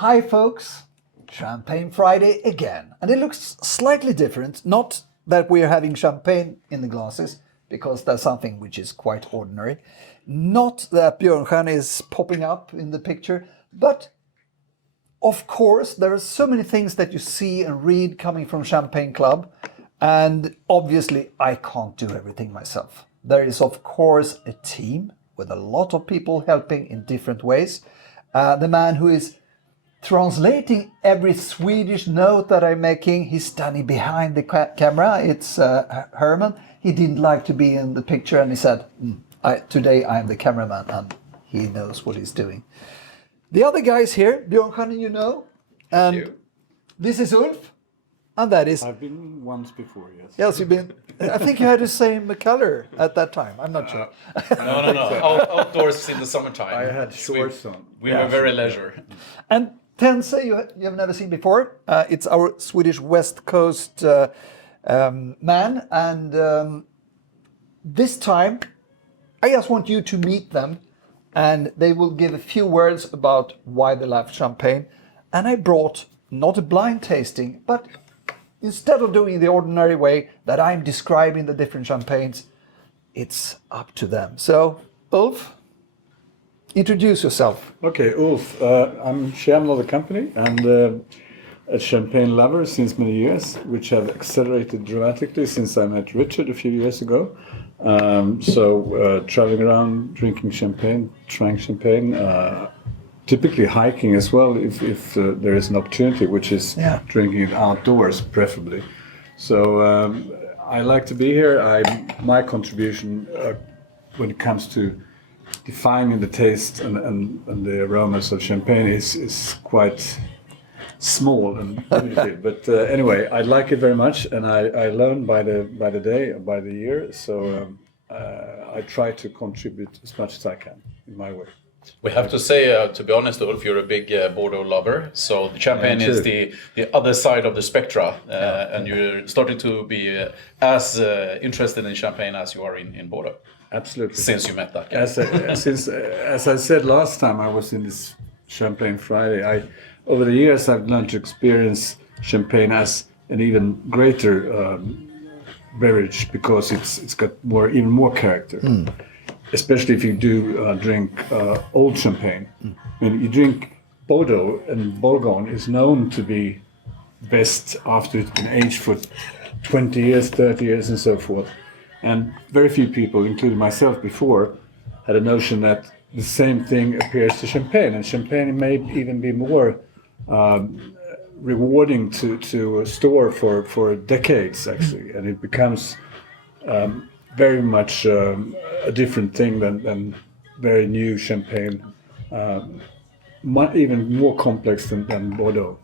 Hi folks, Champagne Friday again. And it looks slightly different, not that we're having champagne in the glasses, because that's something which is quite ordinary. Not that Björnstjerne is popping up in the picture, but of course there are so many things that you see and read coming from Champagne Club, and obviously I can't do everything myself. There is of course a team with a lot of people helping in different ways. The man who is translating every Swedish note that I'm making, he's standing behind the camera. It's Herman. He didn't like to be in the picture and he said, today I'm the cameraman, and he knows what he's doing. The other guys here, Björnstjerne, you know, and this is Ulf, and that is... I've been once before, yes. Yes, you've been... I think you had the same color at that time. I'm not sure. No. Outdoors in the summertime. I had shorts on. We were very leisure. And Tense, you have never seen before. It's our Swedish West Coast man. And this time, I just want you to meet them. And they will give a few words about why they love champagne. And I brought not a blind tasting, but instead of doing the ordinary way that I'm describing the different champagnes, it's up to them. So, Ulf, introduce yourself. Okay, Ulf. I'm chairman of the company and a champagne lover since many years, which have accelerated dramatically since I met Richard a few years ago. Traveling around, drinking champagne, trying champagne, typically hiking as well if there is an opportunity, which is drinking it outdoors preferably. So I like to be here. My contribution when it comes to defining the taste and the aromas of champagne is quite small and limited. But anyway, I like it very much, and I learn by the day, by the year. So I try to contribute as much as I can in my way. We have to say, to be honest, Ulf, you're a big Bordeaux lover. So the champagne is the other side of the spectra, and you're starting to be as interested in champagne as you are in Bordeaux. Absolutely. Since you met that guy. As I said last time I was in this Champagne Friday, over the years I've learned to experience champagne as an even greater beverage, because it's got even more character. Especially if you do drink old champagne. I mean, you drink Bordeaux, and Bourgogne is known to be best after it's been aged for 20 years, 30 years and so forth. And very few people, including myself before, had a notion that the same thing appears to champagne. And champagne may even be more rewarding to store for decades, actually. And it becomes very much a different thing than very new champagne, even more complex than Bordeaux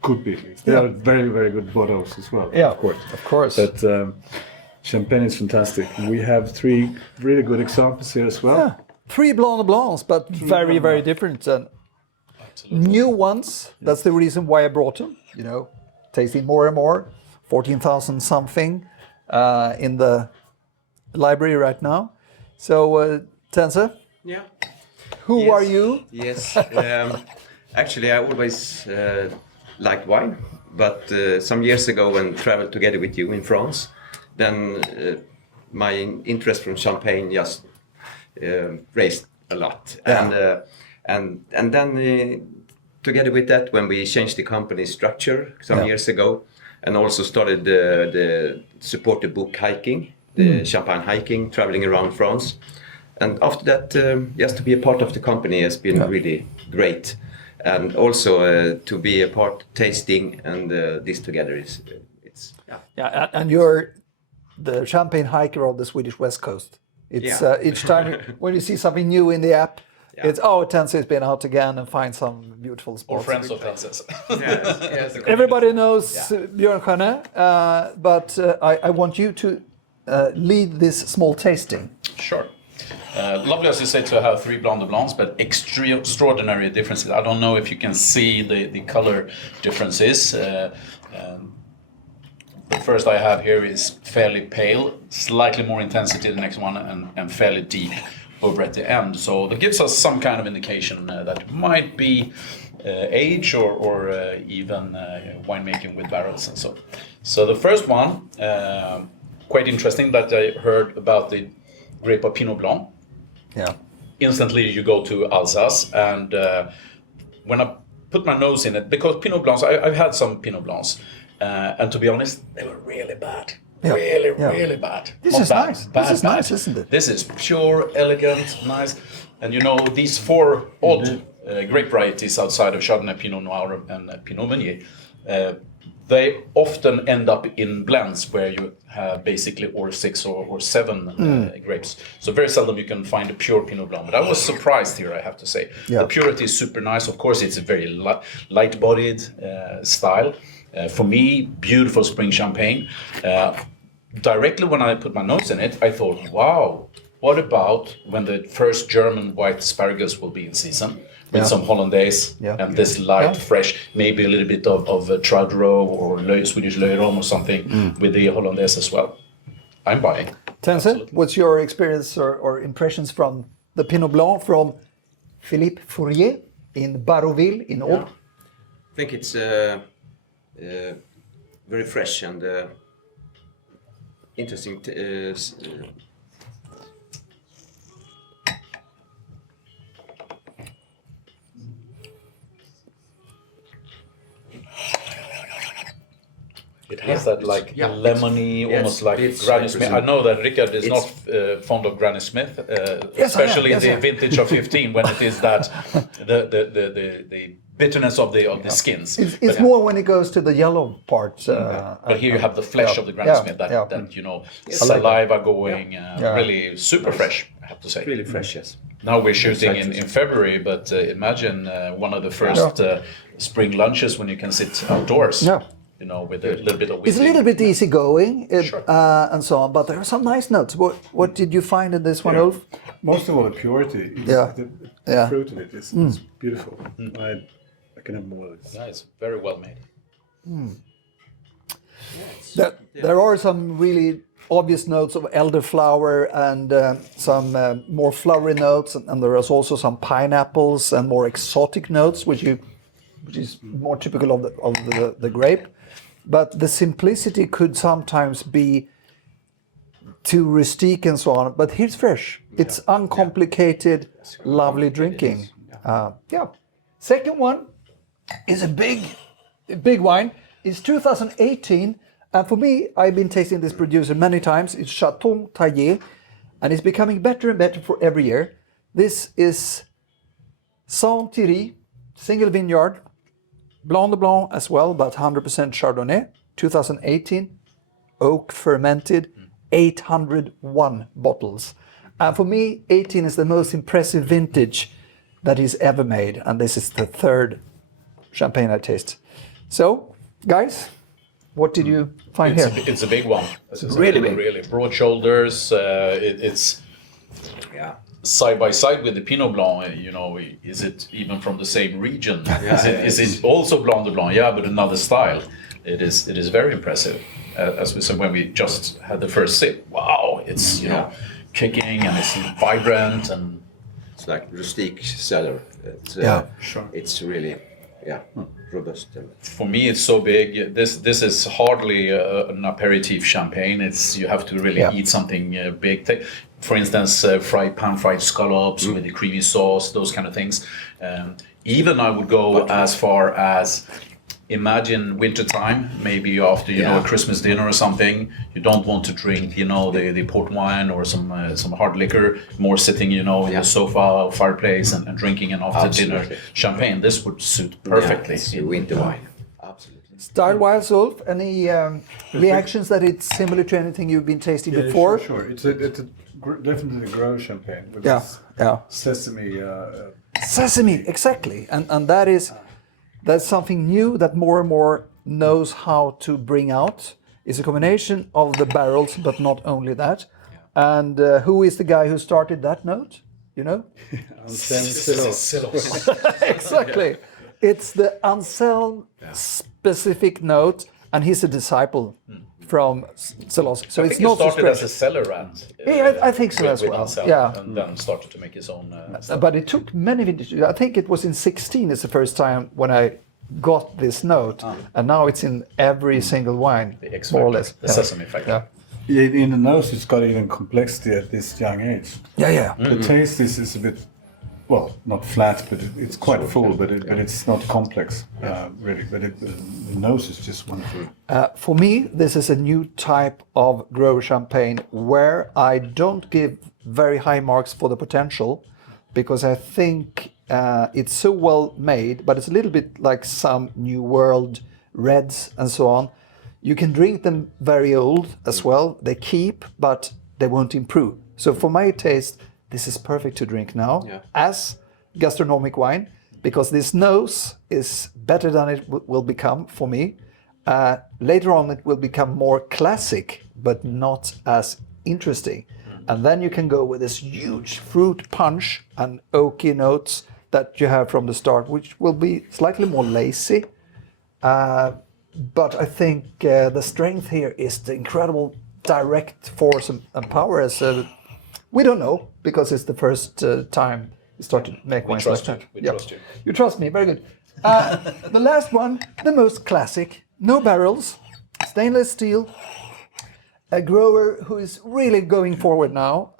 could be, at least. There are very, very good Bordeaux as well, of course. But champagne is fantastic. We have 3 really good examples here as well. Yeah. 3 Blanc Blancs, but very, very different. And new ones, that's the reason why I brought them. You know, tasting more and more. 14,000 something in the library right now. So, Tense? Yeah. Who are you? Yes. Actually, I always liked wine, but some years ago when I traveled together with you in France, then my interest from champagne just raised a lot. Yeah. And then together with that, when we changed the company structure some years ago, and also started the support the book hiking, the champagne hiking, traveling around France. And after that, just to be a part of the company has been really great. And also to be a part tasting and this together is, And you're the champagne hiker of the Swedish West Coast. It's each time when you see something new in the app, it's, Tense has been out again and find some beautiful spots. Or friends of Tenses. yes. Everybody knows Björnstjerne, but I want you to lead this small tasting. Sure. Lovely, as you say, to have 3 Blanc de Blancs, but extraordinary differences. I don't know if you can see the color differences. The first I have here is fairly pale, slightly more intensity the next one, and fairly deep. over at the end. So that gives us some kind of indication that it might be age or even winemaking with barrels and so. So the first one, quite interesting that I heard about the grape of Pinot Blanc. Yeah. Instantly you go to Alsace, and when I put my nose in it, because Pinot Blancs, I've had some Pinot Blancs, and to be honest, they were really bad. Yeah. Really bad. This Not is bad, nice. bad, This is bad. nice, isn't it? This is pure, elegant, nice. And you know, these four odd grape varieties outside of Chardonnay, Pinot Noir, and Pinot Meunier, they often end up in blends where you have basically or 6 or 7 grapes. So very seldom you can find a pure Pinot Blanc. But I was surprised here, I have to say. Yeah. The purity is super nice. Of course, it's a very light-bodied style. For me, beautiful spring champagne. Directly when I put my nose in it, I thought, wow, what about when the first German white asparagus will be in season? With some hollandaise and this light, fresh, maybe a little bit of Trudro or Swedish Löjrom or something with the hollandaise as well. I'm buying. Tense, what's your experience or impressions from the Pinot Blanc from Philippe Fourier in Baroville in Aude? I think it's very fresh and interesting. It has that like lemony, almost like it's Granny Smith. I know that Rickard is It's- not fond of Granny Smith, Yes, I am. especially Yes, in I the am. vintage of 15 when it is that the bitterness of the skins. It's But, more when it goes to the yellow part. but here you have the flesh of the Granny Smith, that you know, saliva going, really super fresh, I have to say. Really fresh, yes. Now we're shooting in February, but imagine one of the first spring lunches when you can sit outdoors. Yeah. You know, with a little bit of It's a whiskey. little bit easygoing Sure. and so on, but there are some nice notes. What did you find in this one, Ulf? Most of all, the purity. Yeah. The fruit of it is beautiful. I can have more of this. Yeah, it's very well made. There are some really obvious notes of elderflower and some more flowery notes, and there is also some pineapples and more exotic notes, which is more typical of the grape. But the simplicity could sometimes be too rustic and so on. But here's fresh. It's uncomplicated, lovely drinking. Second one is a big wine. It's 2018. And for me, I've been tasting this producer many times. It's Chateau Taillé, and it's becoming better and better for every year. This is Saint-Thierry, single vineyard, Blanc de Blanc as well, but 100% Chardonnay, 2018, oak fermented, 801 bottles. And for me, 18 is the most impressive vintage that is ever made, and this is the third champagne I taste. So, guys, what did you find here? It's a big one. Really big. Really broad shoulders. It's side by side with the Pinot Blanc. You know, is it even from the same region? Is it also Blanc de Blanc? Yeah, but another style. It is very impressive. As we said when we just had the first sip. Wow, it's you know kicking and it's vibrant and It's like rustic cellar. It's, Sure. It's really, robust. for me it's so big. This is hardly an aperitif champagne. It's you have to really eat something big. For instance, pan-fried scallops with the creamy sauce, those kind of things. Even I would go as far as imagine wintertime, maybe after you know a Christmas dinner or something. You don't want to drink the port wine or some hard liquor. More sitting in the sofa or fireplace and drinking an after dinner champagne. This would suit perfectly. It's a winter wine. Absolutely. Style-wise, Ulf, any reactions that it's similar to anything you've been tasting before? Sure. It's a definitely a grown champagne with Yeah, this yeah. sesame. Sesame, exactly. And that's something new that more and more knows how to bring out. It's a combination of the barrels, but not only that. And who is the guy who started that note? You know? Exactly. It's the Anselm specific note, and he's a disciple from Celos. So I it's think not he so started as strange. a cellar ant. Yeah, I think so as with well. Anselm, Yeah. and then started to make his own stuff. But it took many vintages. I think it was in 16 is the first time when I got this note, and now it's in every single wine, The X more or factor, less. the sesame factor. Yeah. Yeah, in the nose, it's got even complexity at this young age. Yeah. The taste is a bit, well, not flat, but it's quite full, but it's not complex, really. But the nose is just wonderful. For me, this is a new type of grower champagne where I don't give very high marks for the potential, because I think it's so well made, but it's a little bit like some New World reds and so on. You can drink them very old as well. They keep, but they won't improve. So for my taste, this is perfect to drink now as gastronomic wine, because this nose is better than it will become for me. Later on, it will become more classic, but not as interesting. And then you can go with this huge fruit punch and oaky notes that you have from the start, which will be slightly more lacy. But I think the strength here is the incredible direct force and power. As we don't know, because it's the first time you start to make wines like that. We trust you. You trust me, very good. The last one, the most classic, no barrels, stainless steel. A grower who is really going forward now.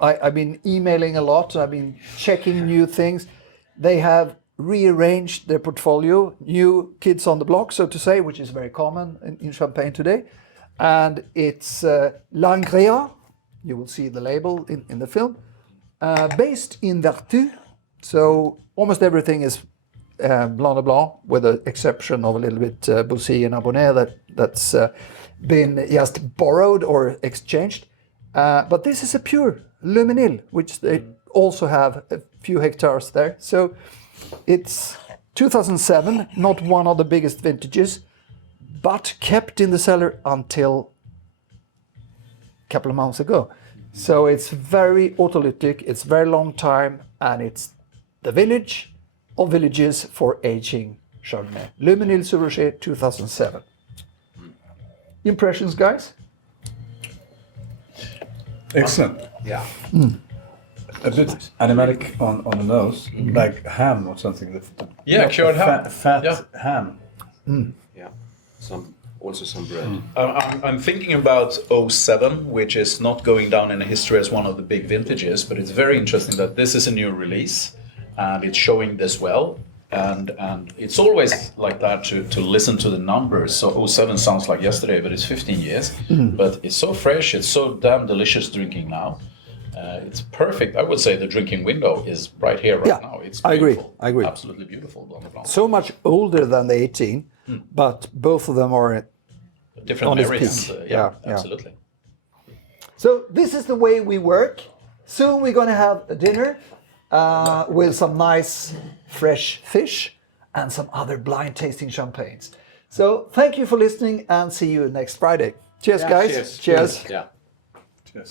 I've been emailing a lot. I've been checking new things. They have rearranged their portfolio, new kids on the block, so to say, which is very common in Champagne today. And it's Langria, you will see the label in the film, based in Vertu. So almost everything is Blanc de Blanc, with the exception of a little bit Boussy and Abonnet that's been just borrowed or exchanged. But this is a pure Luminil, which they also have a few hectares there. So it's 2007, not one of the biggest vintages, but kept in the cellar until a couple of months ago. So it's very autolytic, it's very long time, and it's the village of villages for aging Chardonnay. Luminil sur Rocher 2007. Impressions, guys? Excellent. Yeah. A bit animatic on the nose, like ham or something. Yeah, cured ham. Fat Yeah. ham. Yeah. Also some bread. I'm thinking about 07, which is not going down in history as one of the big vintages, but it's very interesting that this is a new release and it's showing this well. And it's always like that to listen to the numbers. So 07 sounds like yesterday, but it's 15 years. But it's so fresh, it's so damn delicious drinking now. It's perfect. I would say the drinking window is right here, right now. It's beautiful. I agree. Absolutely beautiful. Blanc de Blanc. So much older than the 18, but both of them are Different on its merits. peak. Yeah, Yeah. absolutely. So this is the way we work. Soon we're going to have a dinner with some nice fresh fish and some other blind tasting champagnes. So thank you for listening and see you next Friday. Cheers, guys. Cheers. Yeah. Cheers.